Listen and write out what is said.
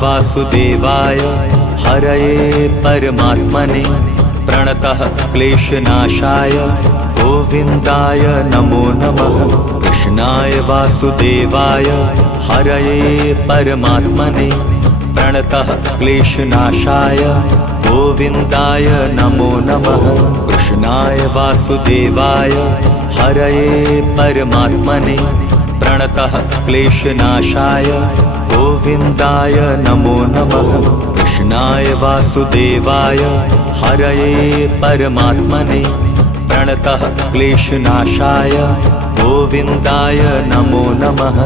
वासुदेवाय हरये परमात्मने प्रणतः क्लेशनाशाय गोविन्दाय नमो नमः। कृष्णाय वासुदेवाय हरये परमात्मने प्रणतः क्लेशनाशाय गोविन्दाय नमो नमः। कृष्णाय वासुदेवाय हरये परमात्मने प्रणतः क्लेशनाशाय गोविन्दाय नमो नमः। कृष्णाय वासुदेवाय हरये परमात्मने प्रणतः क्लेशनाशाय गोविन्दाय नमो नमः।